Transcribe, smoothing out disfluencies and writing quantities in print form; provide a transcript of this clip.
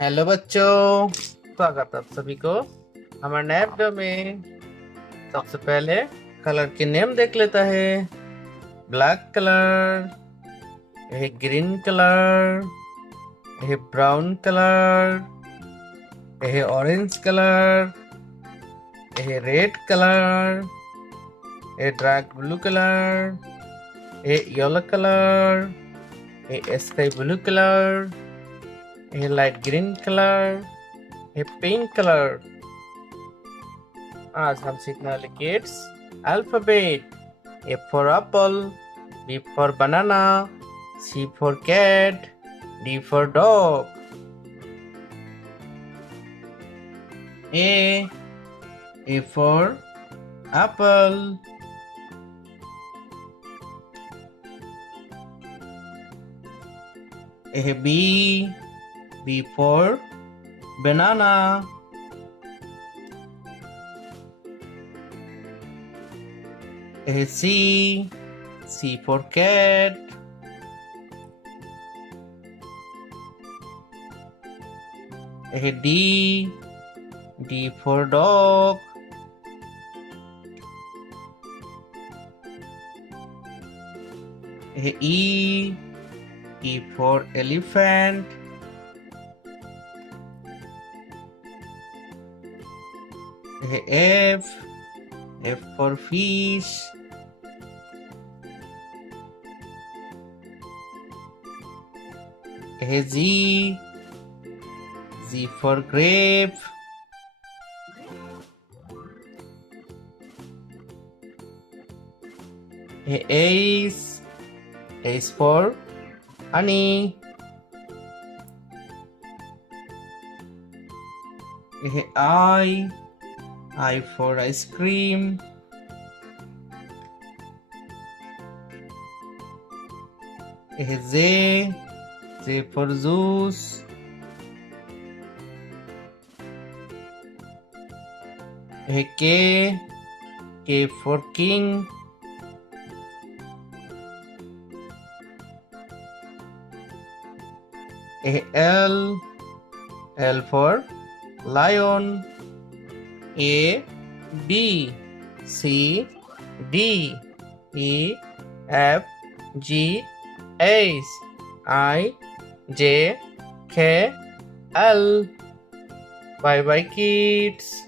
हेलो बच्चों, स्वागत है आप सभी को हमारे नए वीडियो में। सबसे पहले कलर के नेम देख लेता है। ब्लैक कलर, यह ग्रीन कलर, यह ब्राउन कलर, यह ऑरेंज कलर, यह रेड कलर, यह डार्क ब्लू कलर, यह येलो कलर, यह स्काई ब्लू कलर, यह लाइट ग्रीन कलर, यह पिंक कलर। आज हम सीखने वाले kids alphabet. A for apple, B for banana, C for cat, D for dog. A for apple. B for banana. C for cat. D for dog. E for elephant. F for fish. Z for grape. H for honey. I for ice cream. J for juice. K for king. L for lion. A B C D E F G H I J K L. Bye bye kids.